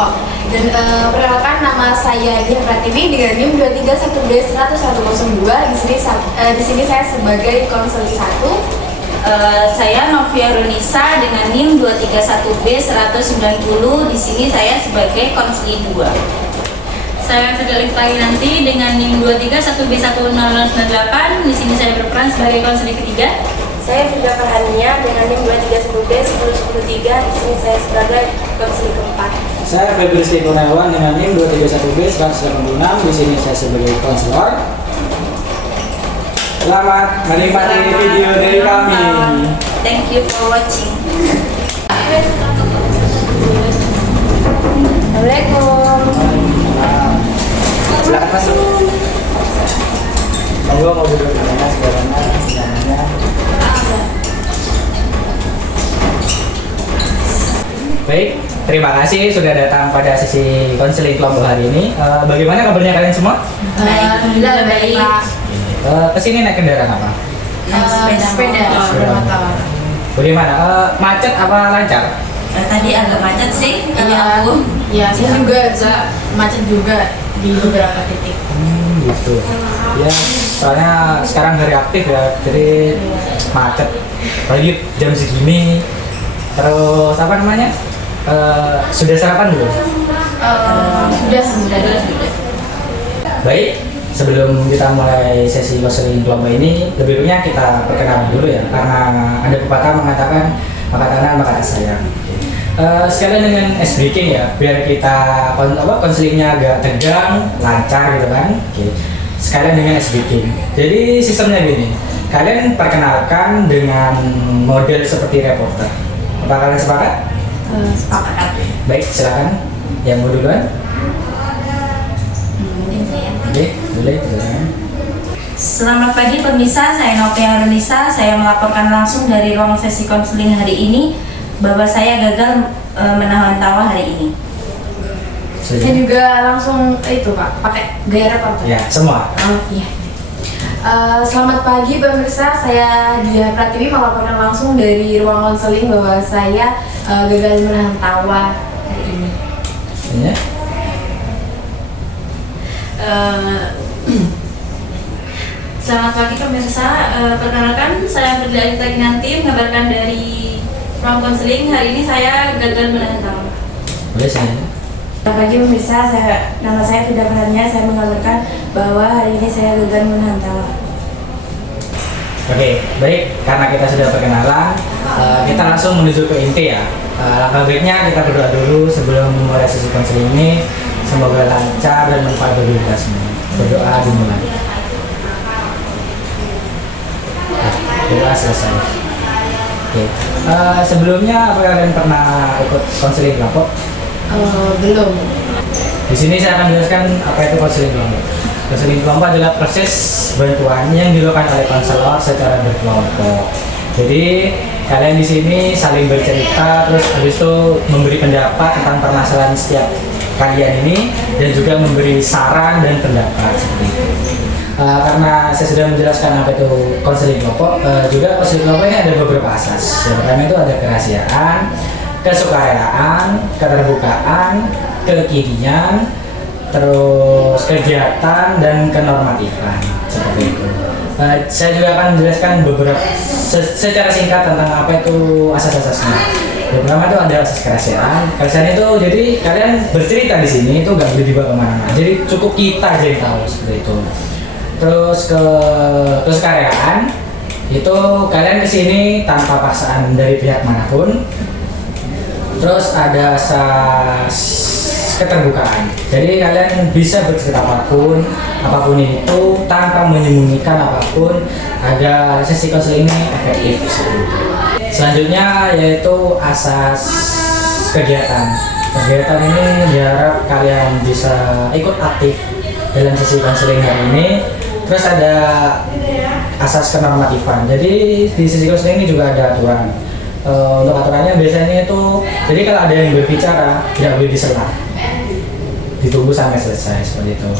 Depok. Dan perkenalkan, nama saya Dian Pratiwi dengan NIM 231B100102. Di sini saya sebagai konseling 1. Saya Novia Runisa dengan NIM 231B190. Di sini saya sebagai konseling 2. Saya Fidelis nanti dengan NIM 231B10098. Di sini saya berperan sebagai konseling ketiga. Saya Frida Farhania dengan NIM 231B101003. Di sini saya sebagai konseling keempat. Saya Febris Kurniawan dengan NIM 231B186. Di sini saya sebagai konselor. Selamat menikmati video dari kami. Thank you for watching. Assalamualaikum. Silakan masuk. Monggo mau duduk di mana sebenarnya. Baik, terima kasih sudah datang pada sesi konseling kelompok hari ini. Bagaimana kabarnya kalian semua? Alhamdulillah baik. Kesini naik kendaraan apa? Sepeda motor. Bagaimana? Macet apa lancar? Tadi agak macet sih kalau Iya, aku. iya, saya juga agak macet juga di beberapa titik. Gitu. Ya, soalnya sekarang hari aktif ya, jadi macet. Apalagi jam segini. Terus apa namanya? Sudah sarapan belum? Sudah. Baik, sebelum kita mulai sesi konseling kelompok ini, lebih baiknya kita perkenalan dulu ya, karena ada pepatah mengatakan maka tangan maka tak sayang. Sekalian dengan SBK ya, biar kita konselingnya agak tegang, lancar gitu kan. Oke. Sekalian dengan SBK. Jadi sistemnya gini, kalian perkenalkan dengan model seperti reporter. Apa kalian sepakat? Sepakat. Baik, silakan. Yang mau duluan? Oke, boleh, silakan. Selamat pagi pemirsa, saya Novia Runisa. Saya melaporkan langsung dari ruang sesi konseling hari ini bahwa saya gagal menahan tawa hari ini. Saya juga langsung itu Pak, pakai gaya reporter. Ya, semua. Oh iya. Selamat pagi pemirsa, saya Dian Pratiwi melaporkan langsung dari ruang konseling bahwa saya gagal menahan tawa hari ini. Ya. Selamat pagi pemirsa, perkenalkan saya Fidelis nanti mengabarkan dari ruang konseling. Hari ini saya gagal menahan tawa. Boleh saya. Selamat pagi pemirsa, nama saya Frida Farhania. Saya mengabarkan bahwa hari ini saya gagal menahan tawa. Oke, baik. Karena kita sudah perkenalan, kita langsung menuju ke inti ya. Langkah baiknya kita berdoa dulu sebelum memulai sesi konseling ini. Semoga lancar dan bermanfaat bagi kita semua. Berdoa dimulai. Doa selesai. Oke. Sebelumnya apa kalian pernah ikut konseling kelompok? Belum. Di sini saya akan menjelaskan apa itu konseling kelompok. Konseling kelompok adalah proses bantuan yang dilakukan oleh konselor secara berkelompok. Jadi kalian di sini saling bercerita, terus habis itu memberi pendapat tentang permasalahan setiap kalian ini dan juga memberi saran dan pendapat seperti itu. Karena saya sudah menjelaskan apa itu konseling kelompok, juga konseling kelompok ini ada beberapa asas. Yang pertama itu ada kerahasiaan, kesukarelaan, keterbukaan, kekinian, terus kegiatan dan kenormatifan seperti itu. Saya juga akan menjelaskan beberapa secara singkat tentang apa itu asas-asasnya. Yang pertama itu ada asas kerahasiaan. Kerahasiaan itu jadi kalian bercerita di sini itu nggak boleh dibawa kemana-mana. Jadi cukup kita aja yang tahu seperti itu. Terus kesukarelaan itu kalian kesini tanpa paksaan dari pihak manapun. Terus ada asas keterbukaan. Jadi kalian bisa bercerita apapun itu tanpa menyembunyikan apapun agar sesi konseling ini efektif. Selanjutnya yaitu asas kegiatan. Kegiatan ini diharap kalian bisa ikut aktif dalam sesi konseling hari ini. Terus ada asas kenormatifan. Jadi di sesi konseling ini juga ada aturan. Untuk aturannya biasanya itu, jadi kalau ada yang berbicara tidak boleh disela, ditunggu sampai selesai seperti itu.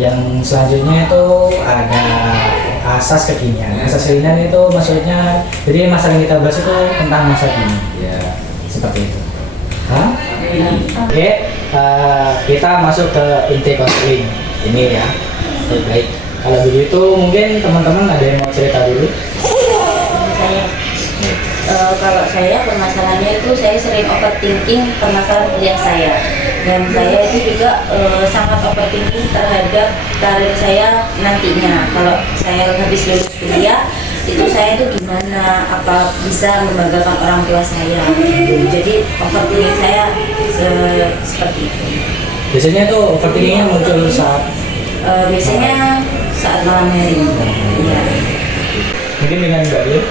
Yang selanjutnya itu ada asas kekinian. Asas kekinian itu maksudnya, jadi masalah yang kita bahas itu tentang masa kini, ya seperti itu. Hah? Oke, kita masuk ke inti konseling ini ya. Baik. Kalau begitu mungkin teman-teman ada yang mau cerita dulu? Saya kalau saya permasalahannya itu saya sering overthinking permasalahan kuliah saya, dan saya itu juga sangat overthinking terhadap karir saya nantinya. Kalau saya habis lulus kuliah itu saya itu gimana, apa bisa membanggakan orang tua saya. Jadi overthinking saya seperti itu. Biasanya tuh overthinkingnya muncul saat Biasanya saat malam hari. Ya. mungkin dengan Mbak Dio.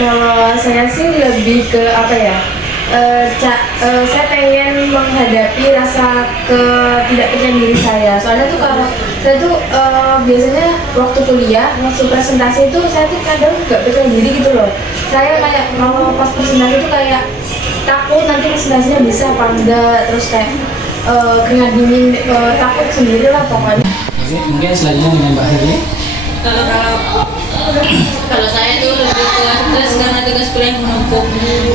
Kalau saya sih lebih ke apa ya? Saya pengen menghadapi rasa ketidakpercayaan diri saya. Soalnya tuh kalau saya tuh biasanya waktu kuliah, waktu presentasi itu saya tuh kadang nggak percaya diri gitu loh. Saya kayak kalau pas presentasi itu kayak takut nanti presentasinya bisa apa enggak, terus kayak keringat dingin, takut sendiri lah pokoknya. Oke, mungkin selanjutnya dengan Mbak Herli. Kalau saya tuh lebih ke stres karena tugas kuliah menumpuk.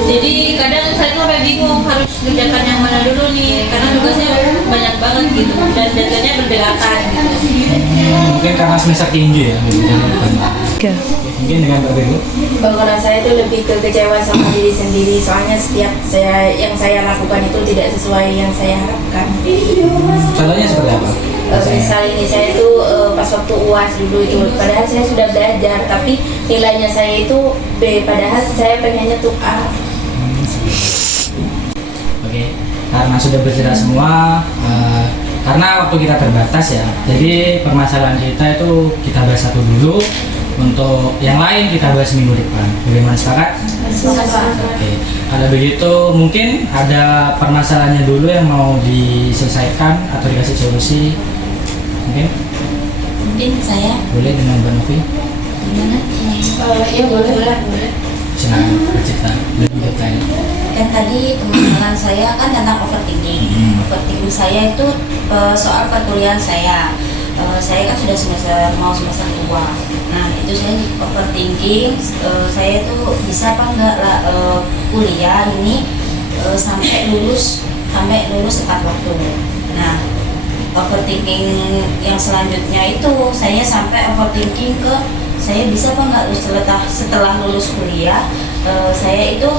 Jadi kadang saya tuh sampai bingung harus kerjakan yang mana dulu nih, karena tugasnya banyak banget gitu dan deadline-nya berdekatan gitu. Mungkin karena semester tinggi ya. Mungkin dengan Mbak Bego. Kalau saya itu lebih ke kecewa sama diri sendiri, soalnya setiap yang saya lakukan itu tidak sesuai yang saya harapkan. Contohnya seperti apa? Misal ini saya itu pas waktu UAS dulu itu, padahal saya sudah belajar tapi nilainya saya itu B, padahal saya pengennya tuh A. Oke, karena sudah bercerita semua, karena waktu kita terbatas ya, jadi permasalahan kita itu kita bahas satu dulu, untuk yang lain kita bahas minggu depan. Bagaimana, sepakat? Oke, kalau begitu mungkin ada permasalahannya dulu yang mau diselesaikan atau dikasih solusi, Mungkin saya boleh dengan Mbak Novi. gimana? Iya boleh. Silakan bercerita lebih detail. Kan tadi permasalahan saya kan tentang overthinking. Overthinking saya itu soal perkuliahan saya. Saya kan sudah semester 2. Nah itu saya overthinking. Saya itu bisa apa enggak lah kuliah ini sampai lulus tepat waktu. Nah overthinking yang selanjutnya itu saya sampai overthinking ke saya bisa apa enggak setelah lulus kuliah, saya itu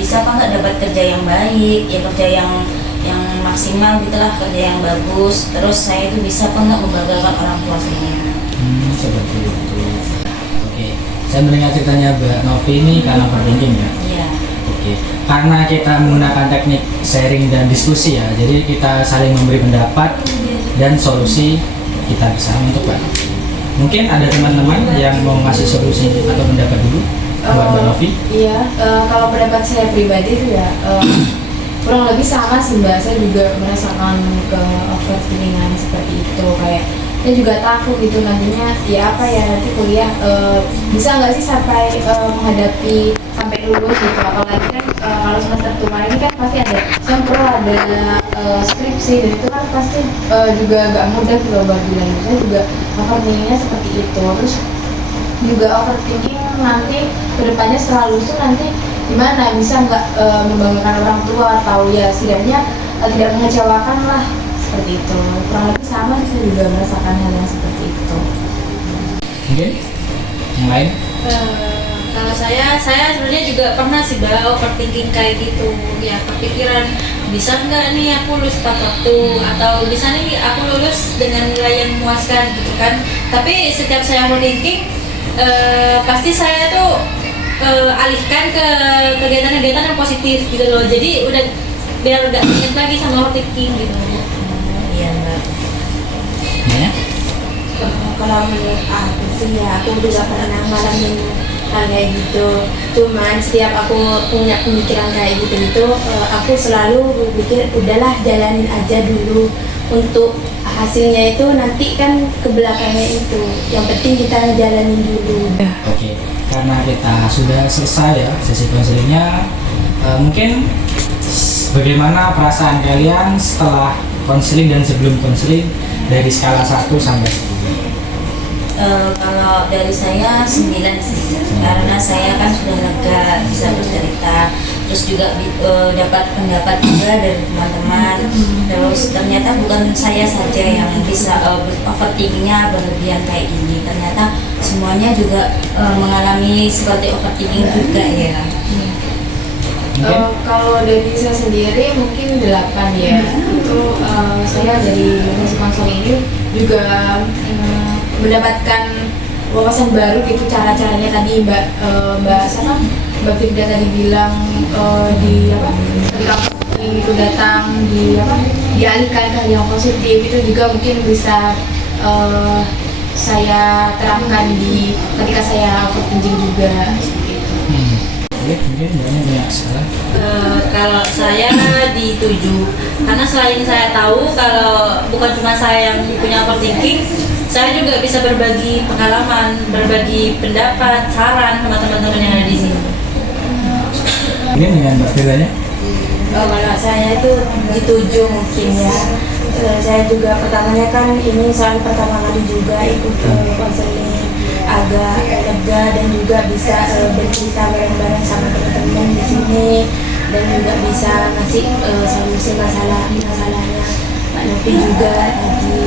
bisa apa enggak dapat kerja yang baik, ya kerja yang maksimal gitulah, kerja yang bagus, terus saya itu bisa apa enggak membanggakan orang tua saya. Seperti itu. Oke, saya mendengar ceritanya Mbak Novi ini karena overthinking ya. Iya. Oke, karena kita menggunakan teknik sharing dan diskusi ya, jadi kita saling memberi pendapat dan solusi kita bersama untuk Mbak. Mungkin ada teman-teman yang mau ngasih solusi atau pendapat dulu buat Mbak Novi. Iya, kalau pendapat saya pribadi itu ya kurang lebih sama sih Mbak. Saya juga merasakan ke overthinkingan seperti itu, kayak saya juga takut gitu nantinya ya apa ya nanti kuliah bisa nggak sih sampai menghadapi sampai lulus gitu, apalagi kan kalau semester tua ini kan pasti ada sempro, ada skripsi, dan itu kan pasti juga agak mudah juga bagi saya juga overthinkingnya seperti itu. Terus juga overthinking nanti kedepannya setelah lulus tuh nanti gimana, bisa nggak membanggakan orang tua atau ya setidaknya tidak mengecewakan lah, seperti itu. Kurang lebih sama, saya juga merasakan hal yang seperti itu. Mungkin yang lain? Kalau saya sebenarnya juga pernah sih Mbak overthinking kayak gitu, ya kepikiran bisa nggak nih aku lulus tepat waktu, atau bisa nih aku lulus dengan nilai yang memuaskan gitu kan. Tapi setiap saya overthinking pasti saya tuh alihkan ke kegiatan-kegiatan yang positif gitu loh, jadi udah biar nggak inget lagi sama overthinking gitu. Iya Mbak. Ya? Kalau menurut aku sih ya, aku juga pernah ngalamin hal kayak gitu. Cuman setiap aku punya pemikiran kayak gitu aku selalu berpikir udahlah jalanin aja dulu, untuk hasilnya itu nanti kan ke belakangnya itu. Yang penting kita ngejalanin dulu. Oke, karena kita sudah selesai ya sesi konselingnya, mungkin bagaimana perasaan kalian setelah konseling dan sebelum konseling dari skala 1 sampai 10? Kalau dari saya 9 sih, karena saya kan sudah lega bisa bercerita. terus juga dapat pendapat juga dari teman-teman. Terus ternyata bukan saya saja yang bisa overthinkingnya berlebihan kayak gini, ternyata semuanya juga mengalami seperti overthinking juga ya. Mungkin Kalau dari saya sendiri mungkin 8 ya. Itu saya dari sesi konseling ini juga mendapatkan wawasan baru gitu, cara-caranya tadi Mbak Firda tadi bilang di apa, ketika konseling itu datang dialihkan ke yang positif, itu juga mungkin bisa saya terapkan di ketika saya overthinking juga seperti itu. mungkin banyak salah. Kalau saya di 7, karena selain saya tahu kalau bukan cuma saya yang punya overthinking, saya juga bisa berbagi pengalaman, berbagi pendapat, saran sama teman-teman yang ada di sini. Mungkin dengan Mbak Firdanya. Kalau saya itu di 7 mungkin ya. Saya juga pertamanya kan ini soal pertama kali juga ikut konseling, agak lega dan juga bisa bercerita bareng-bareng sama teman-teman di sini, dan juga bisa ngasih solusi masalahnya Pak Novi juga tadi.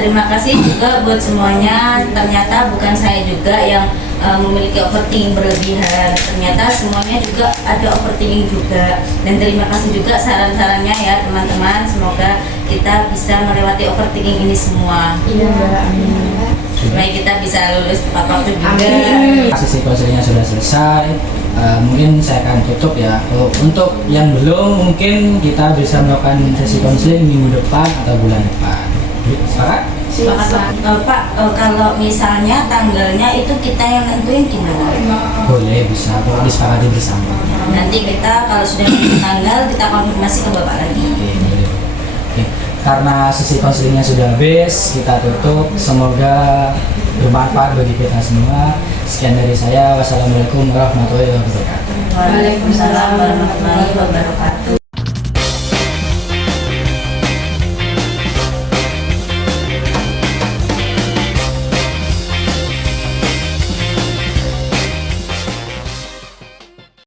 Terima kasih juga buat semuanya. Ternyata bukan saya juga yang memiliki overthinking berlebihan. Ternyata semuanya juga ada overthinking juga. Dan terima kasih juga saran-sarannya ya teman-teman. Semoga kita bisa melewati overthinking ini semua. Iya Mbak, amin. Supaya kita bisa lulus tepat waktu juga. Amin. Sesi konselingnya sudah selesai. Mungkin saya akan tutup ya. Untuk yang belum, mungkin kita bisa melakukan sesi konseling minggu depan atau bulan depan. Sepakat? Pak, kalau misalnya tanggalnya itu kita yang nentuin gimana? Boleh, bisa. Disepakati bersama. Nanti kita kalau sudah nentuin tanggal kita konfirmasi ke Bapak lagi. Oke, boleh. Oke. Karena sesi konselingnya sudah habis, kita tutup. Semoga bermanfaat bagi kita semua. Sekian dari saya. Wassalamualaikum warahmatullahi wabarakatuh. Waalaikumsalam warahmatullahi wabarakatuh.